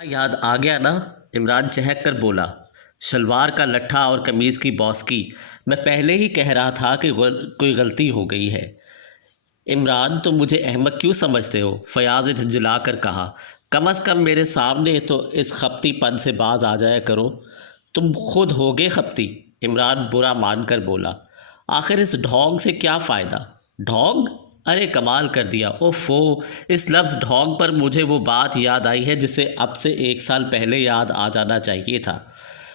یاد آ گیا نا؟ عمران چہک کر بولا۔ شلوار کا لٹھا اور قمیض کی بوسکی۔ میں پہلے ہی کہہ رہا تھا کہ کوئی غلطی ہو گئی ہے۔ عمران تم مجھے احمق کیوں سمجھتے ہو؟ فیاض نے جھنجھلا کر کہا۔ کم از کم میرے سامنے تو اس خپتی پن سے باز آ جایا کرو۔ تم خود ہوگے خپتی، عمران برا مان کر بولا۔ آخر اس ڈھونگ سے کیا فائدہ؟ ڈھونگ؟ ارے کمال کر دیا، اوفو! اس لفظ ڈھونگ پر مجھے وہ بات یاد آئی ہے جسے اب سے 1 سال پہلے یاد آ جانا چاہیے تھا۔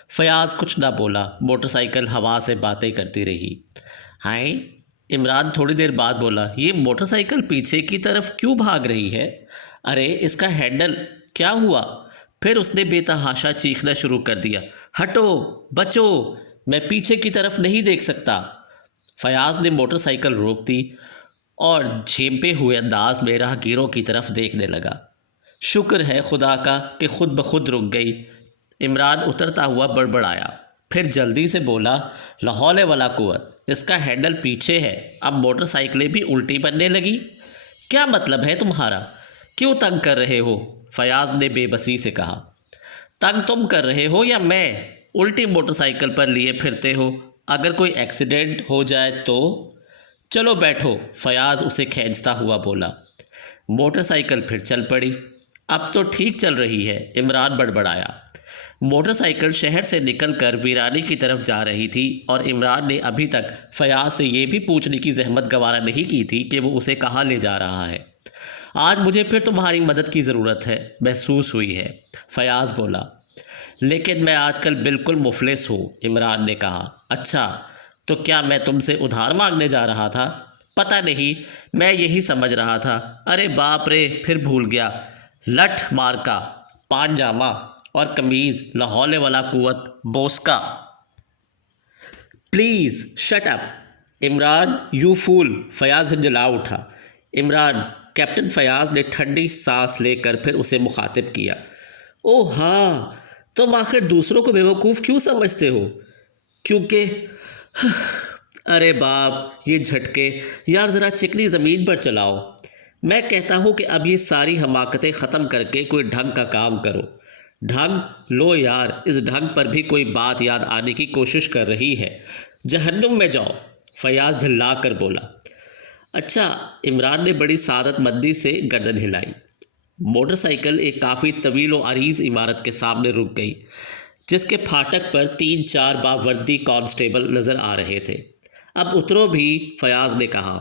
فیاض کچھ نہ بولا، موٹر سائیکل ہوا سے باتیں کرتی رہی۔ ہائے! عمران تھوڑی دیر بعد بولا، یہ موٹر سائیکل پیچھے کی طرف کیوں بھاگ رہی ہے؟ ارے اس کا ہینڈل کیا ہوا؟ پھر اس نے بے تحاشا چیخنا شروع کر دیا۔ ہٹو! بچو! میں پیچھے کی طرف نہیں دیکھ سکتا۔ فیاض نے موٹر سائیکل روک دی اور جھیمپے ہوئے انداز میں راہگیروں کی طرف دیکھنے لگا۔ شکر ہے خدا کا کہ خود بخود رک گئی۔ عمران اترتا ہوا بڑبڑایا، پھر جلدی سے بولا، لا حول ولا قوت! اس کا ہینڈل پیچھے ہے، اب موٹر سائیکلیں بھی الٹی بننے لگی؟ کیا مطلب ہے تمہارا؟ کیوں تنگ کر رہے ہو؟ فیاض نے بے بسی سے کہا۔ تنگ تم کر رہے ہو یا میں؟ الٹی موٹر سائیکل پر لیے پھرتے ہو، اگر کوئی ایکسیڈنٹ ہو جائے تو؟ چلو بیٹھو، فیاض اسے کھینچتا ہوا بولا۔ موٹر سائیکل پھر چل پڑی۔ اب تو ٹھیک چل رہی ہے، عمران بڑبڑایا۔ موٹر سائیکل شہر سے نکل کر ویرانی کی طرف جا رہی تھی اور عمران نے ابھی تک فیاض سے یہ بھی پوچھنے کی زحمت گوارا نہیں کی تھی کہ وہ اسے کہاں لے جا رہا ہے۔ آج مجھے پھر تمہاری مدد کی ضرورت ہے، محسوس ہوئی ہے، فیاض بولا۔ لیکن میں آج کل بالکل مفلس ہوں، عمران نے کہا۔ اچھا، تو کیا میں تم سے ادھار مانگنے جا رہا تھا؟ پتہ نہیں، میں یہی سمجھ رہا تھا۔ ارے باپ رے، پھر بھول گیا۔ لٹھ مارکا، پاجامہ اور قمیض، لا حول ولا قوت، بوسکا۔ Please shut up Imran, you fool! Fayyaz جھنجھلا اٹھا۔ عمران! کیپٹن فیاض نے ٹھنڈی سانس لے کر پھر اسے مخاطب کیا۔ اوہ ہاں، تم آخر دوسروں کو بیوقوف کیوں سمجھتے ہو؟ کیونکہ ارے باپ، یہ جھٹکے! یار ذرا چکنی زمین پر چلاؤ۔ میں کہتا ہوں کہ اب یہ ساری حماقتیں ختم کر کے کوئی ڈھنگ کا کام کرو۔ ڈھنگ؟ لو یار، اس ڈھنگ پر بھی کوئی بات یاد آنے کی کوشش کر رہی ہے۔ جہنم میں جاؤ، فیاض جھلا کر بولا۔ اچھا، عمران نے بڑی سعادت مندی سے گردن ہلائی۔ موٹر سائیکل ایک کافی طویل و عریض عمارت کے سامنے رک گئی، جس کے پھاٹک پر 3-4 باوردی کانسٹیبل نظر آ رہے تھے۔ اب اترو بھی، فیاض نے کہا۔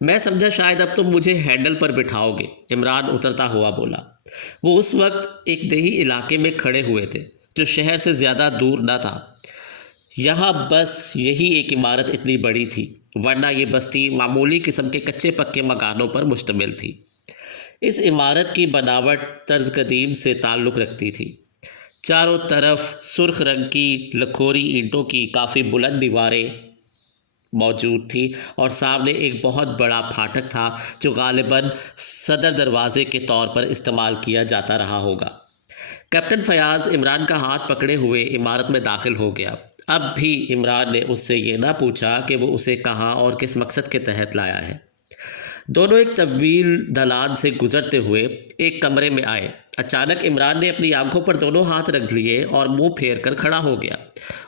میں سمجھا شاید اب تم مجھے ہینڈل پر بٹھاؤ گے، عمران اترتا ہوا بولا۔ وہ اس وقت ایک دیہی علاقے میں کھڑے ہوئے تھے جو شہر سے زیادہ دور نہ تھا۔ یہاں بس یہی ایک عمارت اتنی بڑی تھی، ورنہ یہ بستی معمولی قسم کے کچے پکے مکانوں پر مشتمل تھی۔ اس عمارت کی بناوٹ طرز قدیم سے تعلق رکھتی تھی۔ چاروں طرف سرخ رنگ کی لکھوری اینٹوں کی کافی بلند دیواریں موجود تھی اور سامنے ایک بہت بڑا پھاٹک تھا جو غالباً صدر دروازے کے طور پر استعمال کیا جاتا رہا ہوگا۔ کیپٹن فیاض عمران کا ہاتھ پکڑے ہوئے عمارت میں داخل ہو گیا۔ اب بھی عمران نے اس سے یہ نہ پوچھا کہ وہ اسے کہاں اور کس مقصد کے تحت لایا ہے۔ دونوں ایک طویل دالان سے گزرتے ہوئے ایک کمرے میں آئے۔ اچانک عمران نے اپنی آنکھوں پر دونوں ہاتھ رکھ لیے اور منہ پھیر کر کھڑا ہو گیا۔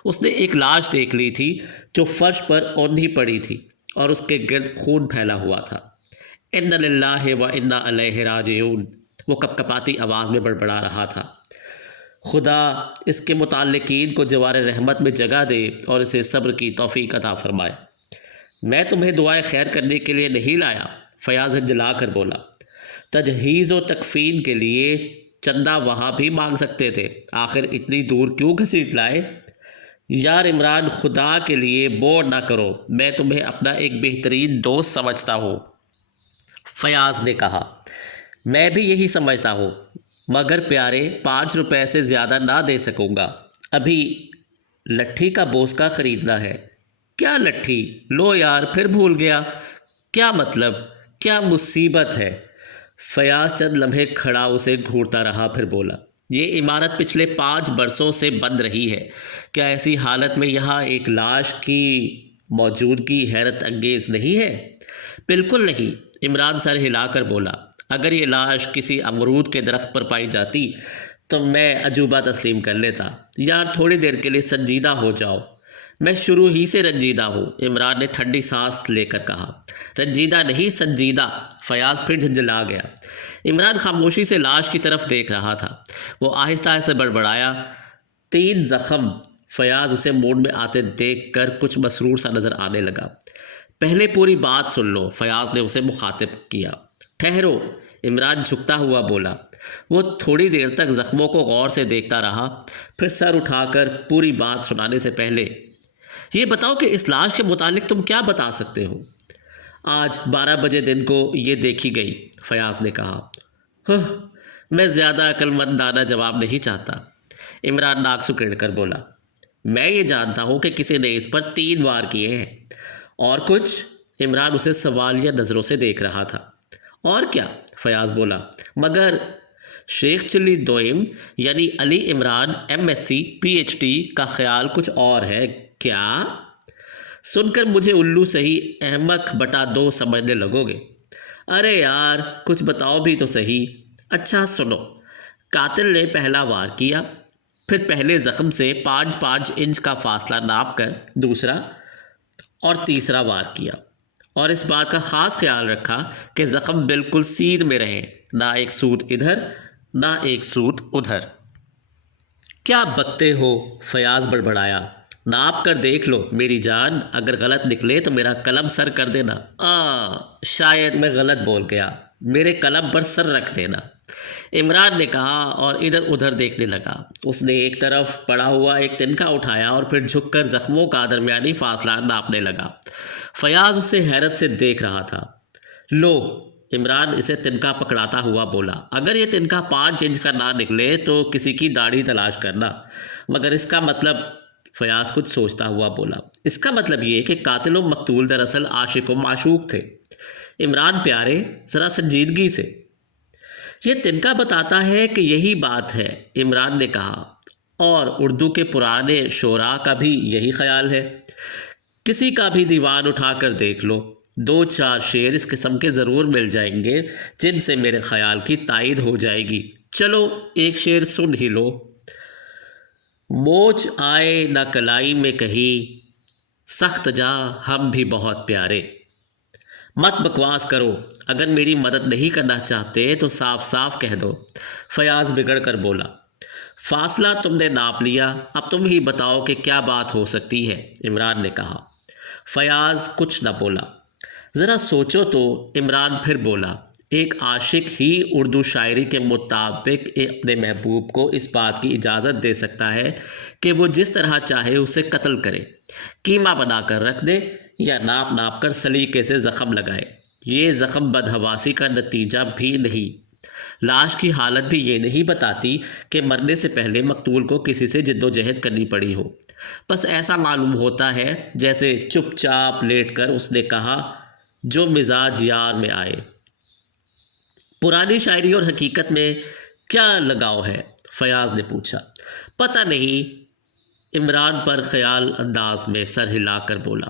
اس نے ایک لاش دیکھ لی تھی جو فرش پر اوندھی پڑی تھی اور اس کے گرد خون پھیلا ہوا تھا۔ انا للہ و انا الیہ راجعون، وہ کپکپاتی آواز میں بڑبڑا رہا تھا۔ خدا اس کے متعلقین کو جوار رحمت میں جگہ دے اور اسے صبر کی توفیق عطا فرمائے۔ میں تمہیں دعائے خیر کرنے کے لیے نہیں لایا، فیاض جھنجھلا کر بولا۔ تجہیز و تکفین کے لیے چندہ وہاں بھی مانگ سکتے تھے، آخر اتنی دور کیوں گھسیٹ لائے؟ یار عمران، خدا کے لیے بور نہ کرو، میں تمہیں اپنا ایک بہترین دوست سمجھتا ہوں، فیاض نے کہا۔ میں بھی یہی سمجھتا ہوں، مگر پیارے 5 روپے سے زیادہ نہ دے سکوں گا، ابھی لٹھی کا بوسکا خریدنا ہے۔ کیا لٹھی؟ لو یار، پھر بھول گیا۔ کیا مطلب؟ کیا مصیبت ہے؟ فیاض چند لمحے کھڑا اسے گھورتا رہا، پھر بولا۔ یہ عمارت پچھلے 5 برسوں سے بند رہی ہے، کیا ایسی حالت میں یہاں ایک لاش کی موجودگی حیرت انگیز نہیں ہے؟ بالکل نہیں، عمران سر ہلا کر بولا۔ اگر یہ لاش کسی امرود کے درخت پر پائی جاتی تو میں عجوبہ تسلیم کر لیتا۔ یار تھوڑی دیر کے لیے سنجیدہ ہو جاؤ، میں شروع ہی سے رنجیدہ ہوں، عمران نے ٹھنڈی سانس لے کر کہا۔ رنجیدہ نہیں سنجیدہ، فیاض پھر جھنجھلا گیا۔ عمران خاموشی سے لاش کی طرف دیکھ رہا تھا۔ وہ آہستہ آہستہ بڑبڑایا، 3 زخم۔ فیاض اسے موڈ میں آتے دیکھ کر کچھ مسرور سا نظر آنے لگا۔ پہلے پوری بات سن لو، فیاض نے اسے مخاطب کیا۔ ٹھہرو، عمران جھکتا ہوا بولا۔ وہ تھوڑی دیر تک زخموں کو غور سے دیکھتا رہا، پھر سر اٹھا کر پوری بات سنانے سے پہلے یہ بتاؤ کہ اس لاش کے متعلق تم کیا بتا سکتے ہو؟ آج 12 بجے دن کو یہ دیکھی گئی، فیاض نے کہا۔ میں زیادہ عقل مندانہ جواب نہیں چاہتا، عمران ناک سکیڑ کر بولا۔ میں یہ جانتا ہوں کہ کسی نے اس پر 3 وار کیے ہیں۔ اور کچھ؟ عمران اسے سوالیہ نظروں سے دیکھ رہا تھا۔ اور کیا؟ فیاض بولا، مگر شیخ چلی دوئم یعنی علی عمران MSc PhD کا خیال کچھ اور ہے۔ کیا؟ سن کر مجھے الو صحیح احمق بٹا 2 سمجھنے لگو گے؟ ارے یار کچھ بتاؤ بھی تو صحیح۔ اچھا سنو، قاتل نے پہلا وار کیا، پھر پہلے زخم سے 5 انچ کا فاصلہ ناپ کر دوسرا اور تیسرا وار کیا، اور اس بات کا خاص خیال رکھا کہ زخم بالکل سیر میں رہے، نہ ایک سوٹ ادھر نہ ایک سوٹ ادھر۔ کیا بکتے ہو؟ فیاض بڑبڑایا۔ ناپ کر دیکھ لو میری جان، اگر غلط نکلے تو میرا قلم سر کر دینا۔ شاید میں غلط بول گیا، میرے قلم پر سر رکھ دینا، عمران نے کہا اور ادھر ادھر دیکھنے لگا۔ اس نے ایک طرف پڑا ہوا ایک تنکا اٹھایا اور پھر جھک کر زخموں کا درمیانی فاصلہ ناپنے لگا۔ فیاض اسے حیرت سے دیکھ رہا تھا۔ لو، عمران اسے تنکا پکڑاتا ہوا بولا، اگر یہ تنکا 5 انچ کا نہ نکلے تو کسی کی داڑھی تلاش کرنا، مگر اس کا مطلب، فیاض کچھ سوچتا ہوا بولا، اس کا مطلب یہ کہ قاتل و مقتول دراصل عاشق و معشوق تھے۔ عمران پیارے، ذرا سنجیدگی سے، یہ تنکا بتاتا ہے کہ یہی بات ہے، عمران نے کہا، اور اردو کے پرانے شعراء کا بھی یہی خیال ہے۔ کسی کا بھی دیوان اٹھا کر دیکھ لو، 2-4 شعر اس قسم کے ضرور مل جائیں گے جن سے میرے خیال کی تائید ہو جائے گی۔ چلو ایک شعر سن ہی لو۔ موچ آئے نہ کلائی میں کہیں، سخت جا ہم بھی بہت پیارے۔ مت بکواس کرو، اگر میری مدد نہیں کرنا چاہتے تو صاف صاف کہہ دو، فیاض بگڑ کر بولا۔ فاصلہ تم نے ناپ لیا، اب تم ہی بتاؤ کہ کیا بات ہو سکتی ہے، عمران نے کہا۔ فیاض کچھ نہ بولا۔ ذرا سوچو تو، عمران پھر بولا، ایک عاشق ہی اردو شاعری کے مطابق اپنے محبوب کو اس بات کی اجازت دے سکتا ہے کہ وہ جس طرح چاہے اسے قتل کرے، کیما بنا کر رکھ دے یا ناپ ناپ کر سلیقے سے زخم لگائے۔ یہ زخم بدحواسی کا نتیجہ بھی نہیں، لاش کی حالت بھی یہ نہیں بتاتی کہ مرنے سے پہلے مقتول کو کسی سے جد و جہد کرنی پڑی ہو، بس ایسا معلوم ہوتا ہے جیسے چپ چاپ لیٹ کر اس نے کہا، جو مزاج یار میں آئے۔ پرانی شاعری اور حقیقت میں کیا لگاؤ ہے؟ فیاض نے پوچھا۔ پتہ نہیں، عمران پر خیال انداز میں سر ہلا کر بولا۔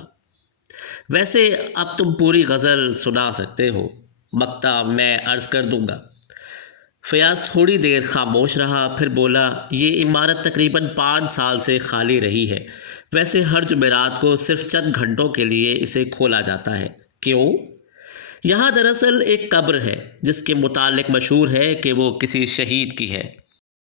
ویسے اب تم پوری غزل سنا سکتے ہو، مقطع میں عرض کر دوں گا۔ فیاض تھوڑی دیر خاموش رہا، پھر بولا، یہ عمارت تقریباً 5 سال سے خالی رہی ہے، ویسے ہر جمعرات کو صرف چند گھنٹوں کے لیے اسے کھولا جاتا ہے۔ کیوں؟ یہاں دراصل ایک قبر ہے جس کے متعلق مشہور ہے کہ وہ کسی شہید کی ہے۔